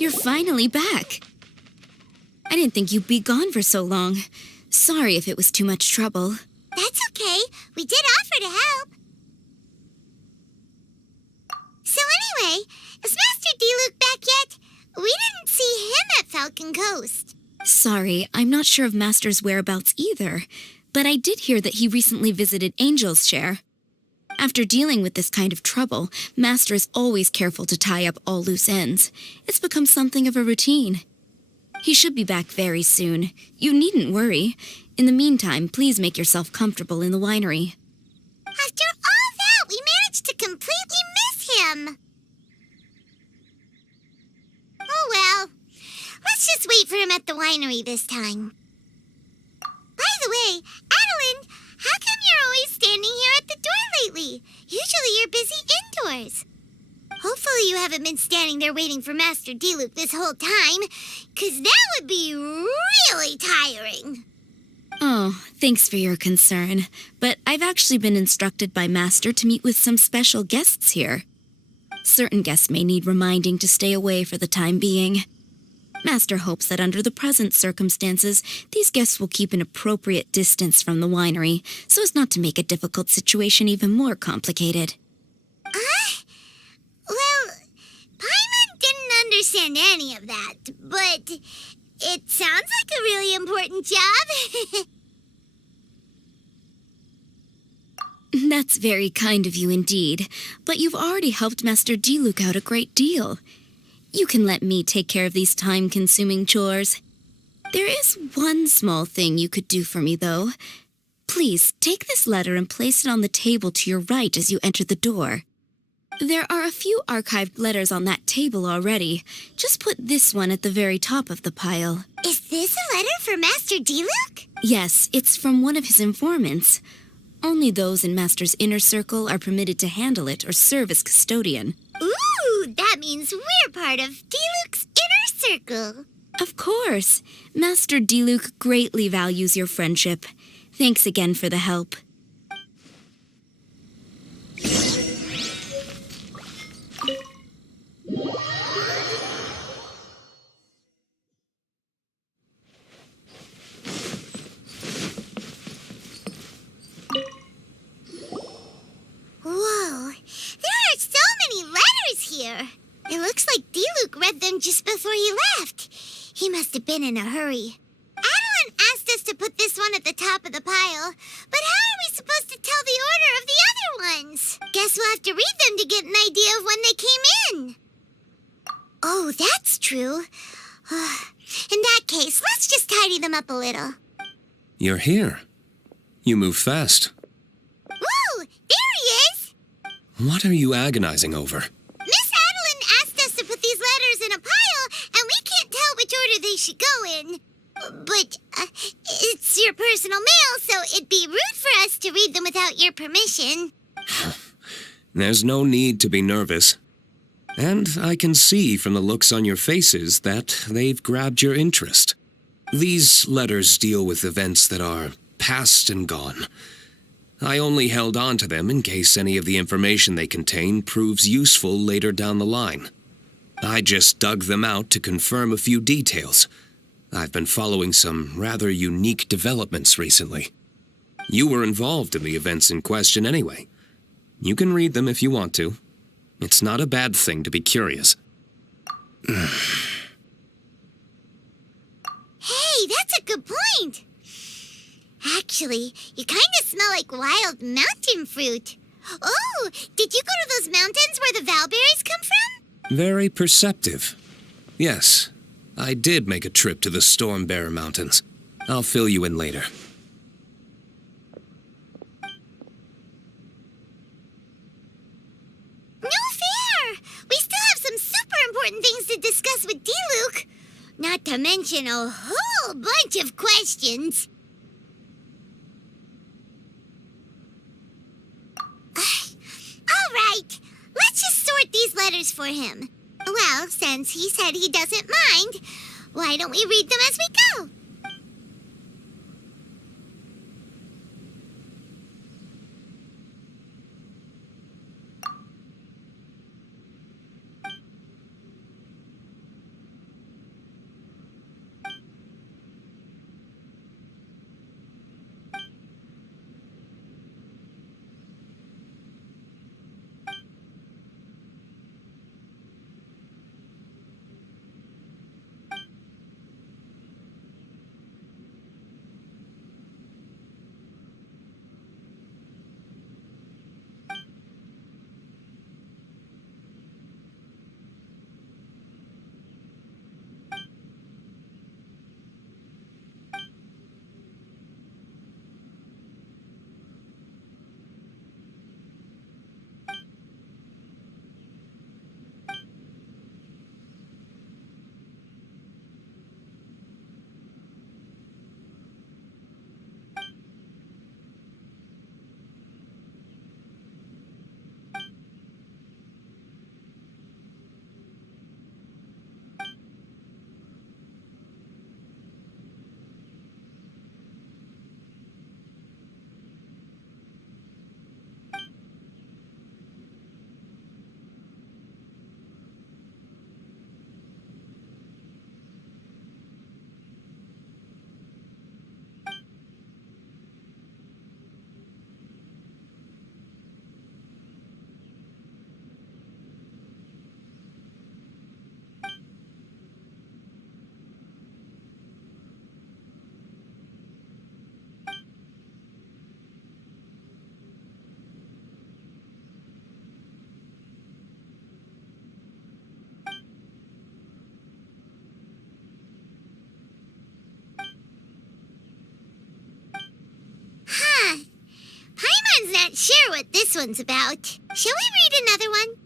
You're finally back. I didn't think you'd be gone for so long. Sorry if it was too much trouble. That's okay. We did offer to help. So anyway, is Master D-Luke back yet? We didn't see him at Falcon Coast. Sorry, I'm not sure of Master's whereabouts either, but I did hear that he recently visited Angel's Share. After dealing with this kind of trouble, Master is always careful to tie up all loose ends. It's become something of a routine. He should be back very soon. You needn't worry. In the meantime, please make yourself comfortable in the winery. After all that, we managed to completely miss him. Oh well. Let's just wait for him at the winery this time. By the way, Adeline, how come you're always standing here at the door lately? Usually you're busy indoors. Hopefully you haven't been standing there waiting for Master D-Luke this whole time, 'cause that would be really tiring. Oh, thanks for your concern. But I've actually been instructed by Master to meet with some special guests here. Certain guests may need reminding to stay away for the time being. Master hopes that under the present circumstances, these guests will keep an appropriate distance from the winery, so as not to make a difficult situation even more complicated. Well, Paimon didn't understand any of that, but it sounds like a really important job. That's very kind of you indeed, but you've already helped Master D-Luke out a great deal. You can let me take care of these time-consuming chores. There is one small thing you could do for me, though. Please, take this letter and place it on the table to your right as you enter the door. There are a few archived letters on that table already. Just put this one at the very top of the pile. Is this a letter for Master D-Luke? Yes, it's from one of his informants. Only those in Master's inner circle are permitted to handle it or serve as custodian. Ooh, that means we're part of D-Luke's inner circle. Of course. Master D-Luke greatly values your friendship. Thanks again for the help. Whoa, there are so many letters here. It looks like D-Luke read them just before he left. He must have been in a hurry. Adeline asked us to put this one at the top of the pile, but how are we supposed to tell the order of the other ones? Guess we'll have to read them to get an idea of when they came in. Oh, that's true. In that case, let's just tidy them up a little. You're here. You move fast. Woo! There he is! What are you agonizing over? Miss Adeline asked us to put these letters in a pile, and we can't tell which order they should go in. But it's your personal mail, so it'd be rude for us to read them without your permission. There's no need to be nervous. And I can see from the looks on your faces that they've grabbed your interest. These letters deal with events that are past and gone. I only held on to them in case any of the information they contain proves useful later down the line. I just dug them out to confirm a few details. I've been following some rather unique developments recently. You were involved in the events in question anyway. You can read them if you want to. It's not a bad thing to be curious. Hey, Hey, that's a good point. Actually, you kind of smell like wild mountain fruit. Oh, did you go to those mountains where the valberries come from? Very perceptive. Yes, I did make a trip to the Storm Bear Mountains. I'll fill you in later. No fair! We still have some super important things to discuss with Diluc. Not to mention a whole bunch of questions. All right, let's just sort these letters for him. Well, since he said he doesn't mind, why don't we read them as we go? Huh. Paimon's not sure what this one's about. Shall we read another one?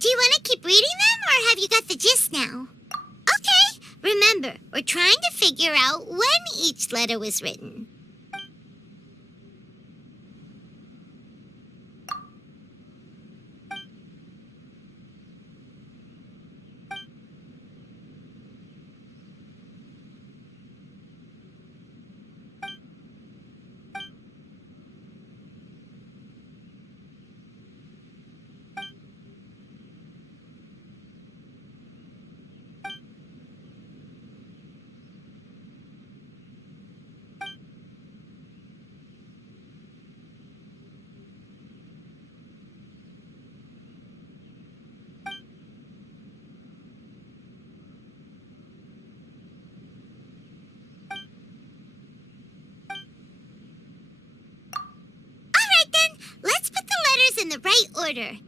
Do you want to keep reading them, or have you got the gist now? Okay, remember, we're trying to figure out when each letter was written. Let's put the letters in the right order.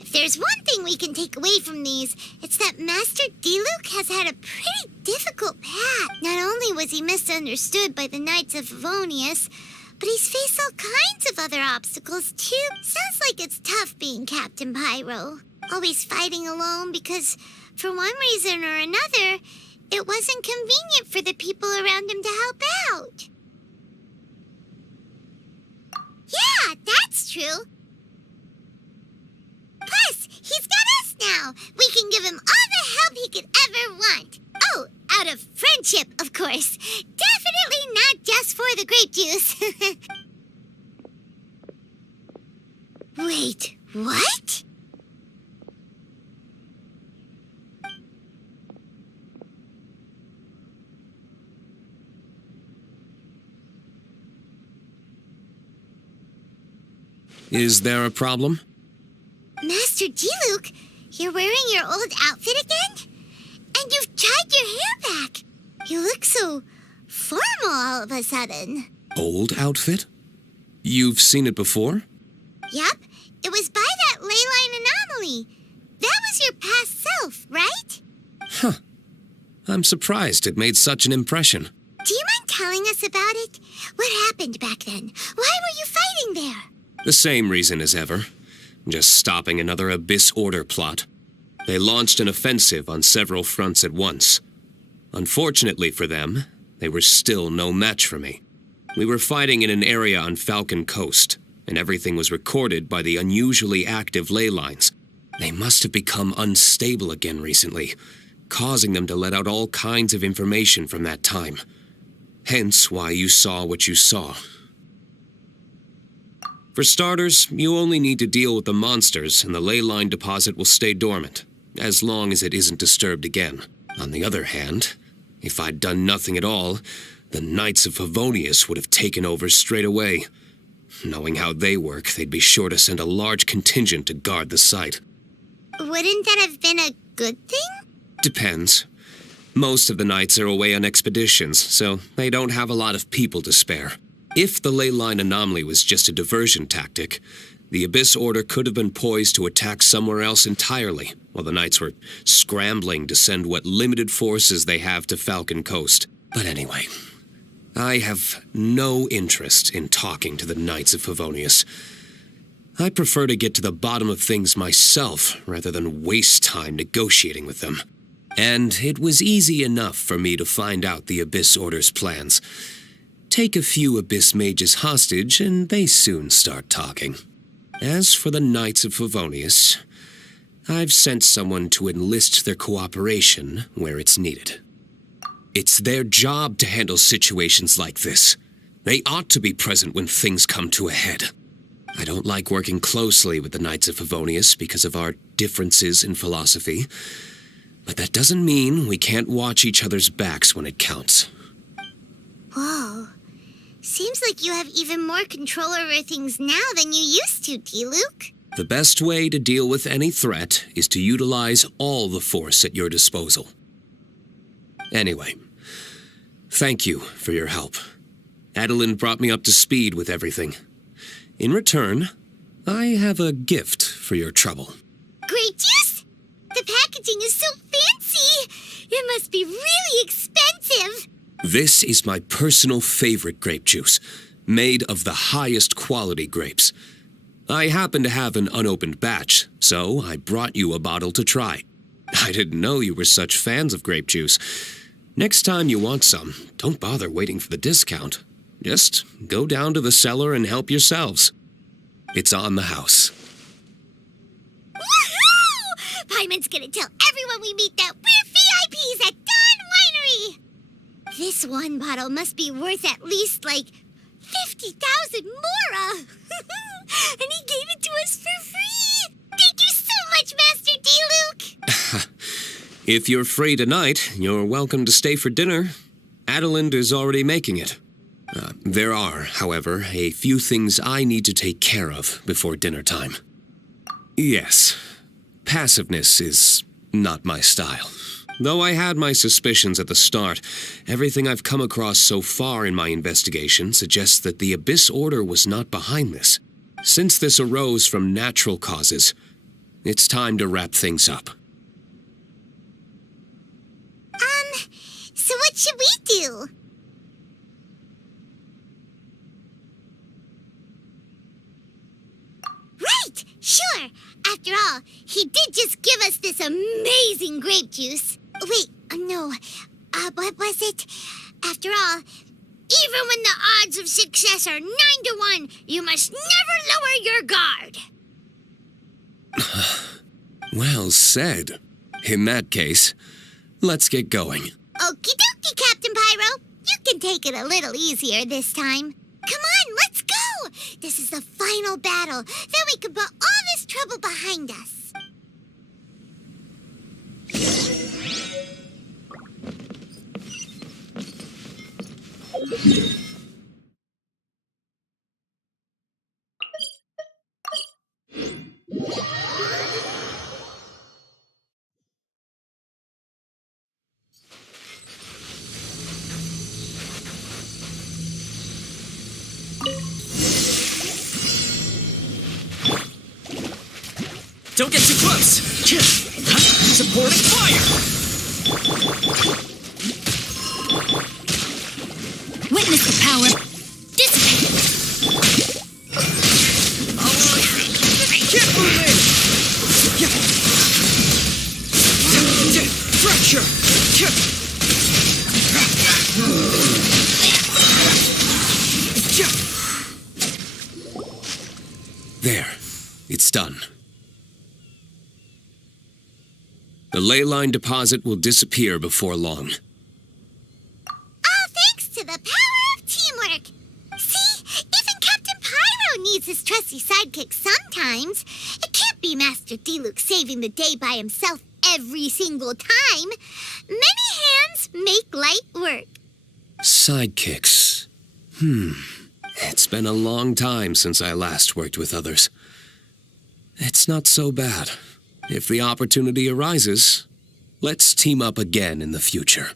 If there's one thing we can take away from these, it's that Master Diluc has had a pretty difficult path. Not only was he misunderstood by the Knights of Favonius, but he's faced all kinds of other obstacles, too. Sounds like it's tough being Captain Pyro. Always fighting alone because, for one reason or another, it wasn't convenient for the people around him to help out. Yeah, that's true. Plus, we can give him all the help he could ever want. Oh, out of friendship, of course. Definitely not just for the grape juice. Wait, what? Is there a problem? Master Diluc, you're wearing your old outfit again? And you've tied your hair back. You look so formal all of a sudden. Old outfit? You've seen it before? Yup, it was by that ley line anomaly. That was your past self, right? Huh. I'm surprised it made such an impression. Do you mind telling us about it? What happened back then? Why were you fighting there? The same reason as ever. Just stopping another Abyss Order plot. They launched an offensive on several fronts at once. Unfortunately for them, they were still no match for me. We were fighting in an area on Falcon Coast, and everything was recorded by the unusually active ley lines. They must have become unstable again recently, causing them to let out all kinds of information from that time. Hence why you saw what you saw. For starters, you only need to deal with the monsters and the ley line deposit will stay dormant, as long as it isn't disturbed again. On the other hand, if I'd done nothing at all, the Knights of Favonius would have taken over straight away. Knowing how they work, they'd be sure to send a large contingent to guard the site. Wouldn't that have been a good thing? Depends. Most of the Knights are away on expeditions, so they don't have a lot of people to spare. If the ley line anomaly was just a diversion tactic, the Abyss Order could have been poised to attack somewhere else entirely, while the Knights were scrambling to send what limited forces they have to Falcon Coast. But anyway, I have no interest in talking to the Knights of Favonius. I prefer to get to the bottom of things myself, rather than waste time negotiating with them. And it was easy enough for me to find out the Abyss Order's plans. Take a few Abyss Mages hostage, and they soon start talking. As for the Knights of Favonius, I've sent someone to enlist their cooperation where it's needed. It's their job to handle situations like this. They ought to be present when things come to a head. I don't like working closely with the Knights of Favonius because of our differences in philosophy, but that doesn't mean we can't watch each other's backs when it counts. Whoa. Seems like you have even more control over things now than you used to, Diluc. The best way to deal with any threat is to utilize all the force at your disposal. Anyway, thank you for your help. Adeline brought me up to speed with everything. In return, I have a gift for your trouble. Grape juice? The packaging is so fancy! It must be really expensive! This is my personal favorite grape juice, made of the highest quality grapes. I happen to have an unopened batch, so I brought you a bottle to try. I didn't know you were such fans of grape juice. Next time you want some, don't bother waiting for the discount. Just go down to the cellar and help yourselves. It's on the house. Woohoo! Paimon's gonna tell everyone we meet that we're VIPs at Dawn Winery! This one bottle must be worth at least, 50,000 mora! And he gave it to us for free! Thank you so much, Master Diluc! If you're free tonight, you're welcome to stay for dinner. Adeline is already making it. There are, however, a few things I need to take care of before dinner time. Yes, passiveness is not my style. Though I had my suspicions at the start, everything I've come across so far in my investigation suggests that the Abyss Order was not behind this. Since this arose from natural causes, it's time to wrap things up. So what should we do? Right! Sure! After all, he did just give us this amazing grape juice. Wait, no. What was it? After all, even when the odds of success are 9 to 1, you must never lower your guard. Well said. In that case, let's get going. Okie dokie, Captain Pyro. You can take it a little easier this time. Come on, let's go! This is the final battle. Then we can put all this trouble behind us. Don't get too close! Supporting fire! Witness the power. Dissipate. Keep moving! Fracture! There. It's done. The ley line deposit will disappear before long. All thanks to the power of teamwork. See, even Captain Pyro needs his trusty sidekick sometimes. It can't be Master D-Luke saving the day by himself every single time. Many hands make light work. Sidekicks. It's been a long time since I last worked with others. It's not so bad. If the opportunity arises, let's team up again in the future.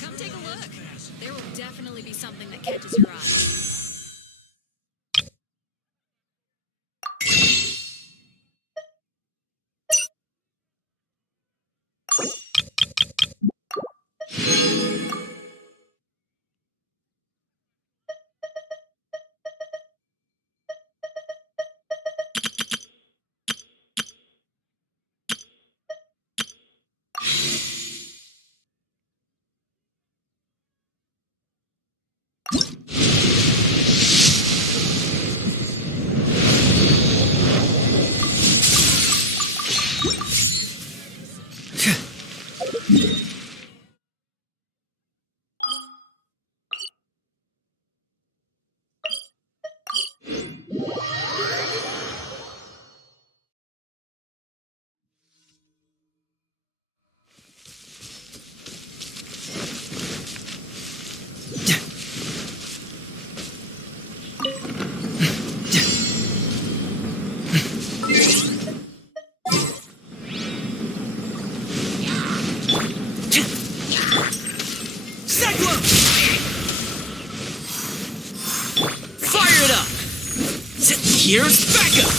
Come take a look. There will definitely be something that catches your eye. Here's backup!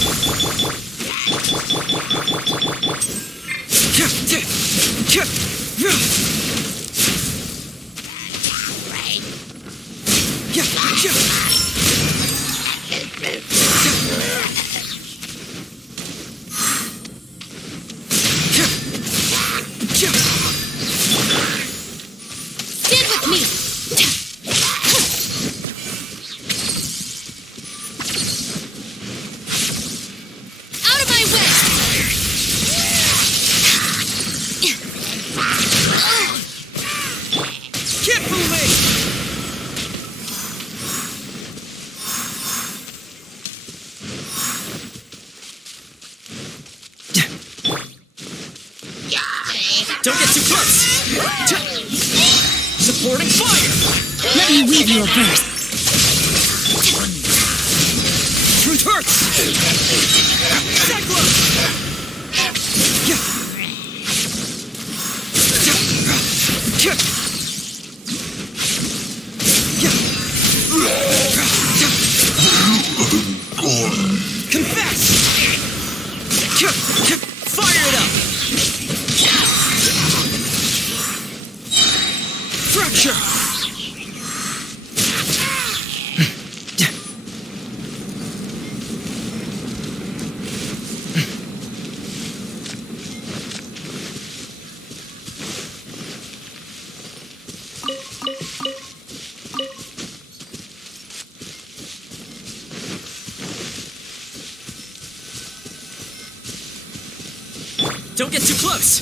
me! Out of my way! Can't fool me! Don't get too close! Supporting fire! Let me weave you a verse. Truth hurts! Cyclone! Confess! Fire it up! Fracture! Don't get too close!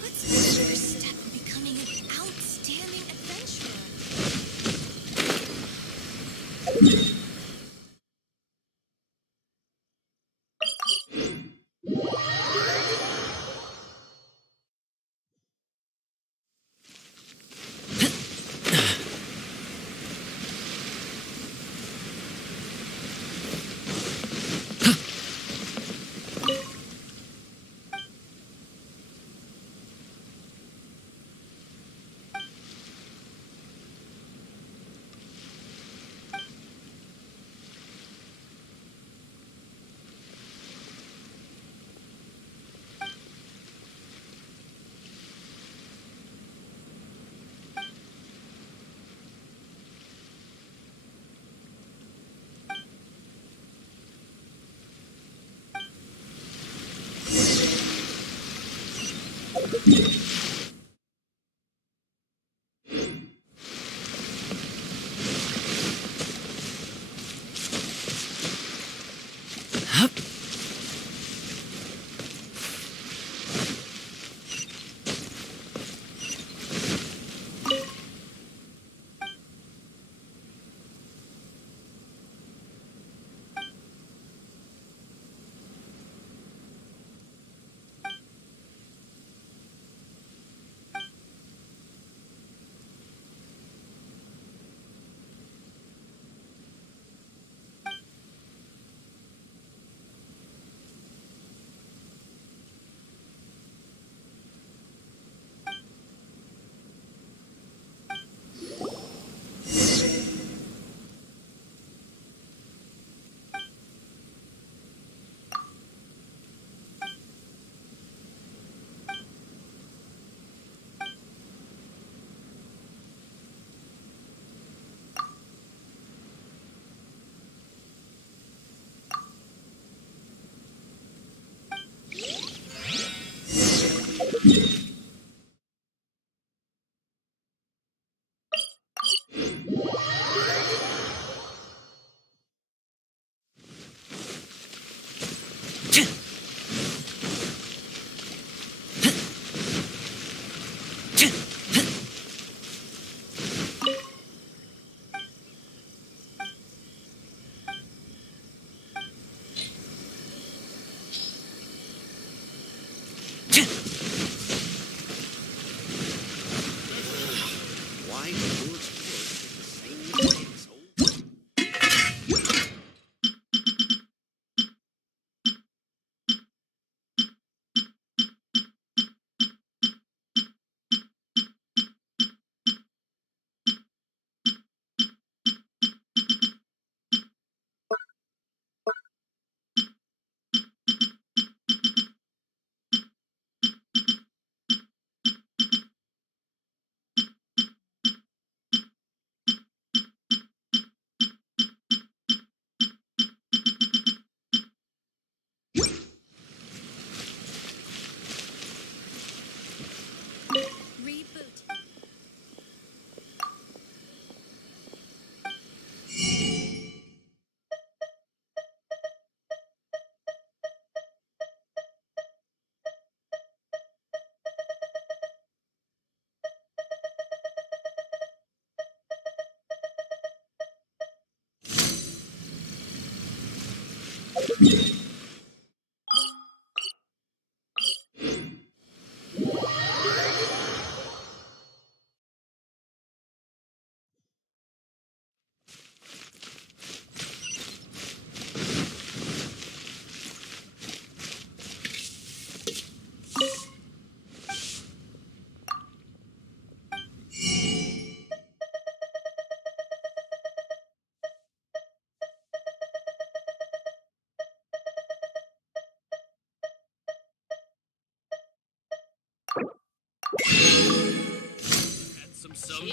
What's the first step in becoming an outstanding adventurer?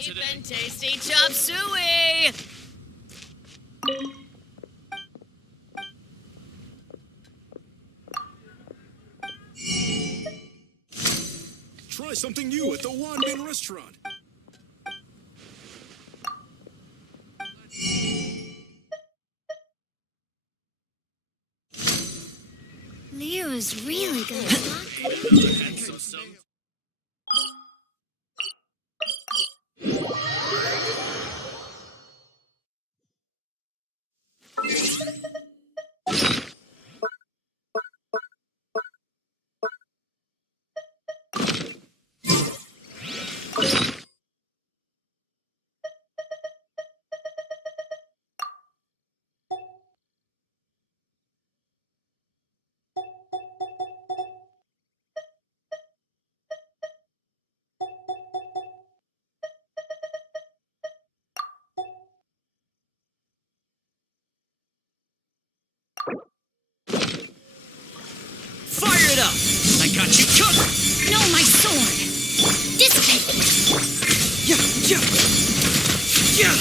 Cheap and tasty chop suey! Try something new at the Wanbin restaurant. Leo is really good. Fire it up! I got you covered! No, my sword! Dissipate! Yeah, yeah, yeah.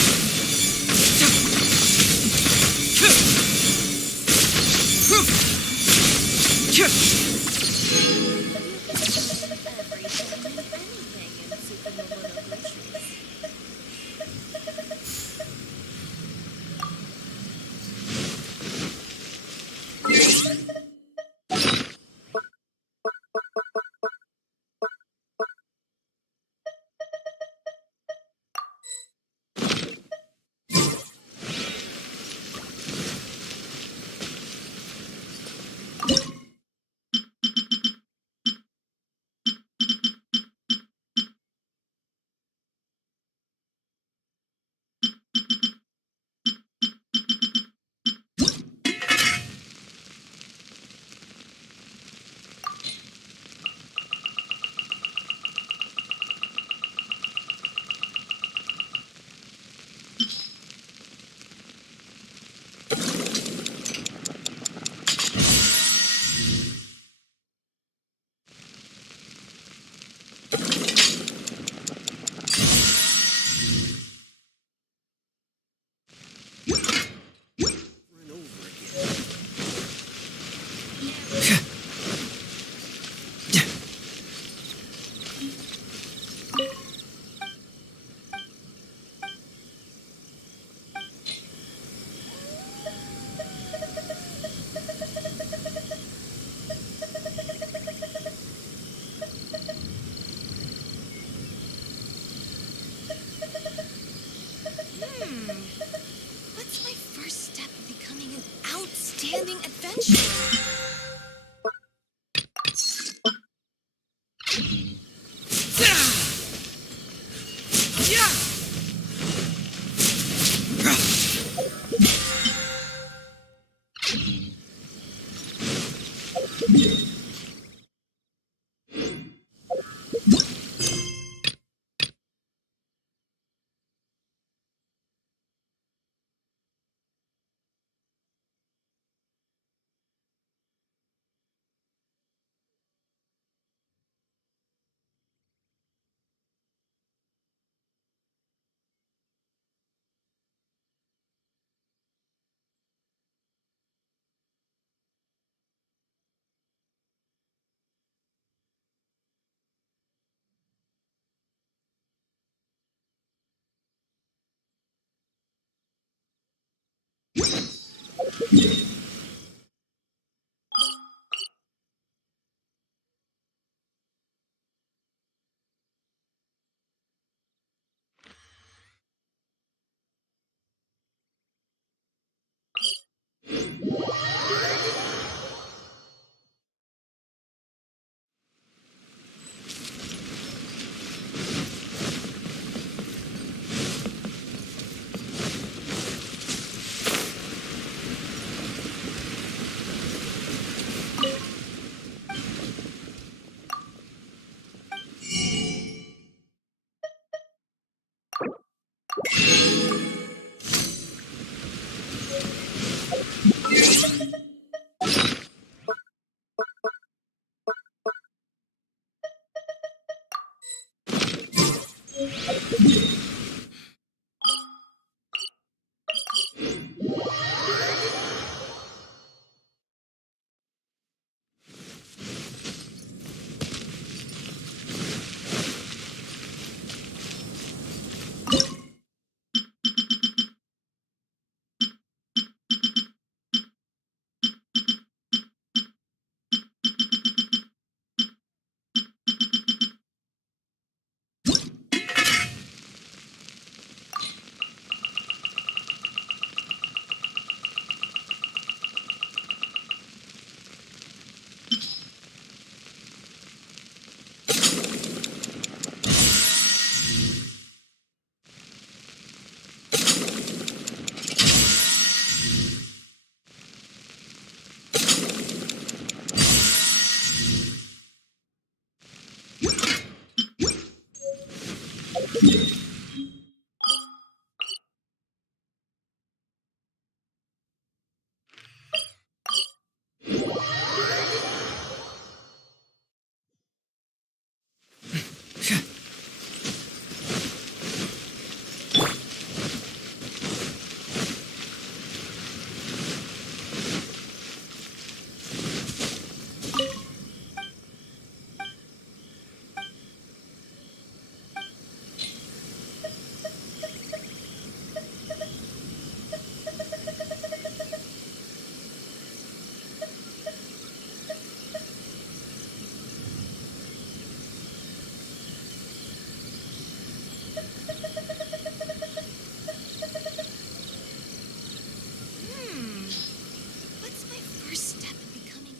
What's my first step in becoming an outstanding adventurer? What's my first step in becoming...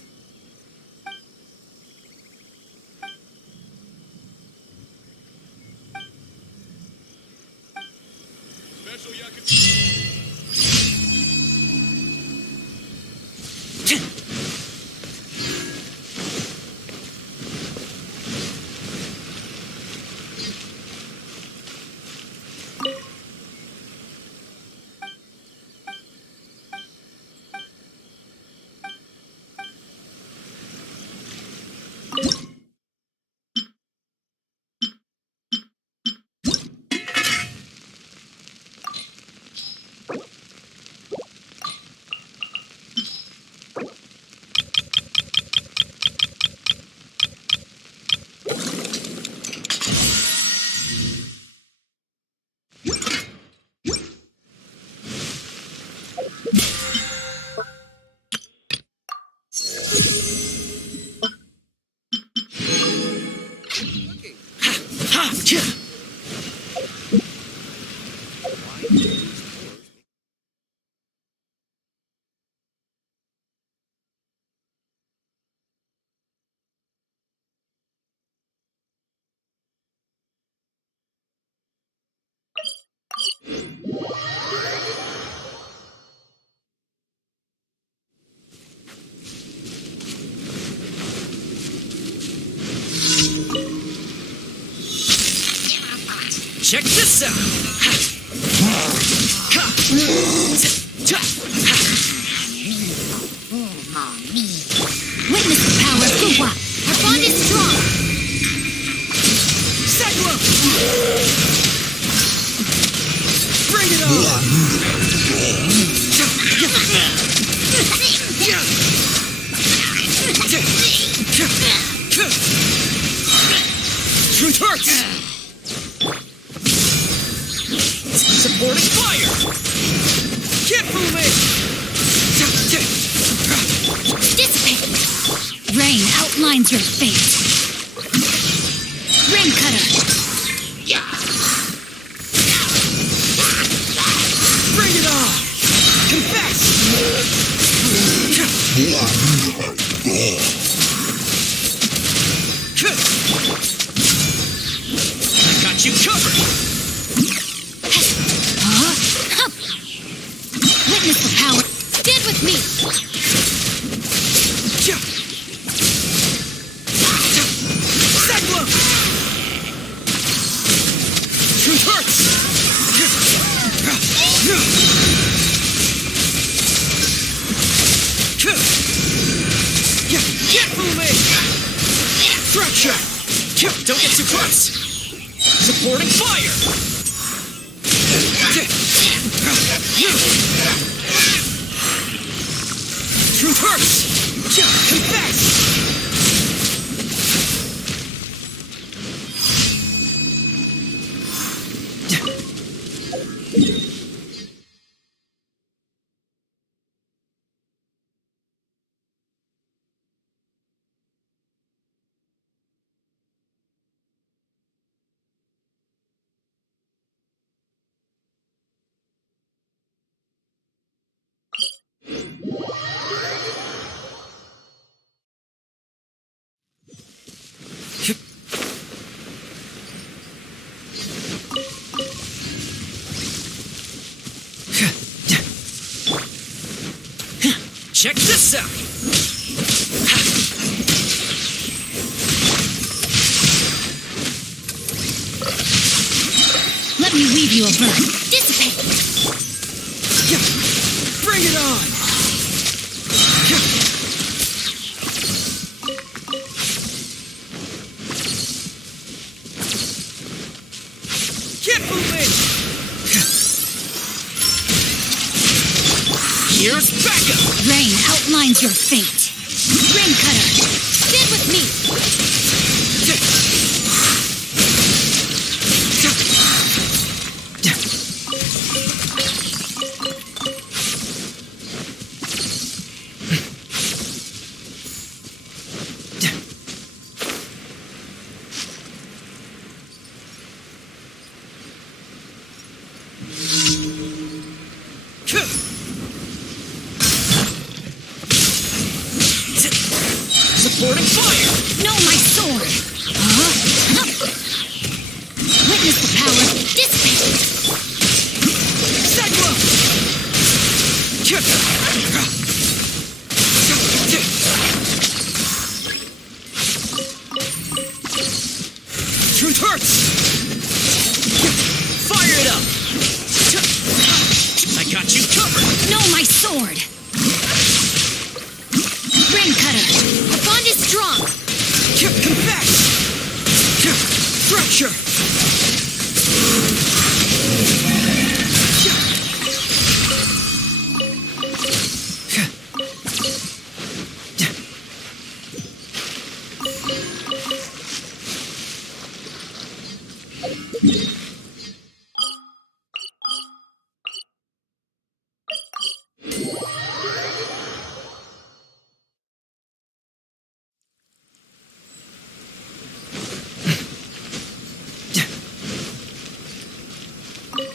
Special Yakuza. Check this out! Witness the power of Fuwa. Our bond is strong. Sakura! Bring it on! Truth hurts! Supporting fire! Can't fool me! Dissipate. Rain outlines your fate. Rain cutter. Bring it on! Confess! I got you covered! Witness the power. Stand with me. Sakura! Truth hurts! Don't get too close! Supporting fire! Truth hurts! Confess! Check this out! Let me weave you a bird. Dissipate! Bring it on! Get moving! Here's backup! Rain outlines your fate. Rain Cutter, stand with me. Supporting fire! No, my sword. Witness the power. Dissipate. Cyclone! Truth hurts! Fire it up! I got you covered! No, my sword. Rain Cutter, our bond is strong. Compact! Fracture!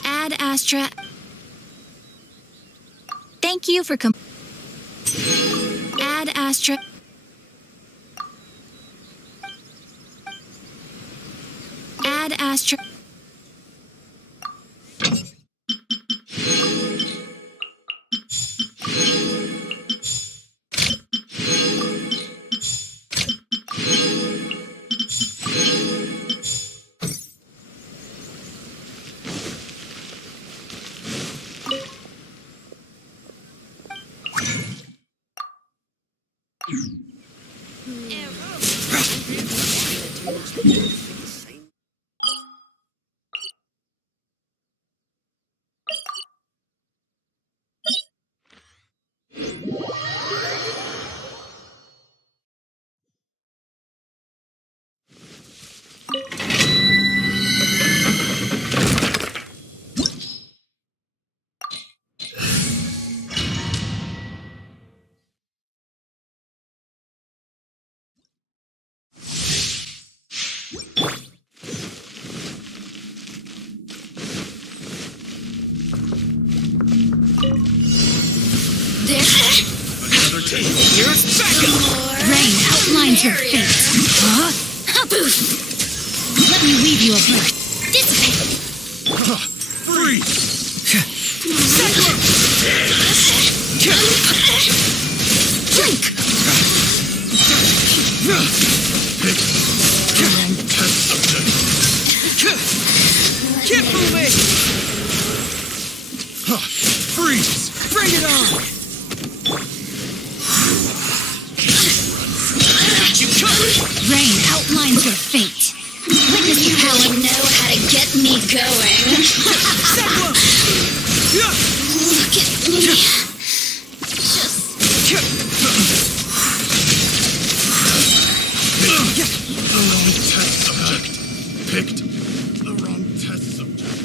Ad Astra. Thank you for Ad Astra. Ad Astra. Here's backup! Rain outlines your fate. Boost! Let me weave you a bird. Dissipate! Freeze! Cyclone! Blink! Keep moving! Freeze! Bring it on! Got you covered! Rain outlines your fate. going. Look at me. The wrong test subject. Picked the wrong test subject.